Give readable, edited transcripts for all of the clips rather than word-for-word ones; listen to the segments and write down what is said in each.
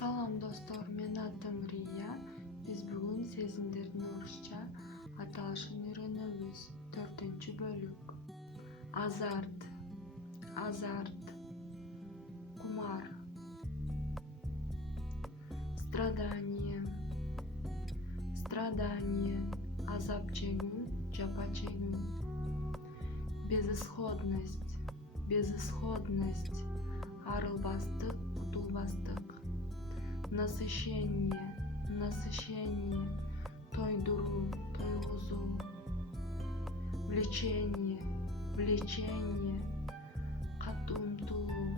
Салам достор, мен атым Рия. Биз бүгүн сезимдердин орусча аталышын үйрөнөбүз. 4-бөлүк. Азарт, кумар. Страдание, азап чегүү, жапа чегүү. Безысходность, арылбастык, утулбастык. Насыщение, тойдуруу, тойгузуу. Влечение, катуу умтулуу.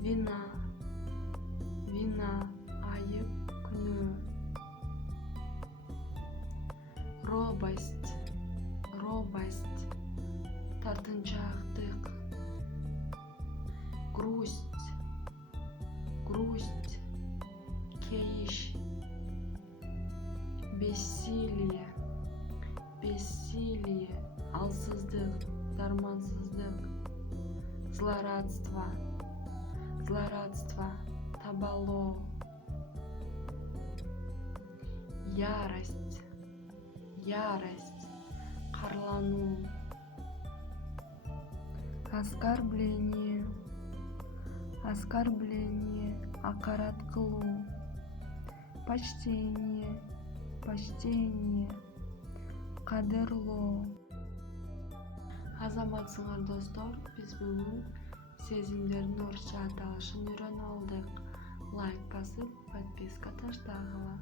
Вина, айып, күнөө. Робость, тартынчаактык. Грусть, кейиш. Бессилие, алсыздык, дармансыздык. Злорадство, табалоо. Ярость, карлануу. Оскорбление, акарат кылуу. Почтение, кадырлоо. Азаматсыңар достор, биз бүгүн сезимдердин орусча аталышын үйрөнүп алдык. Лайк басып, подписка таштагыла.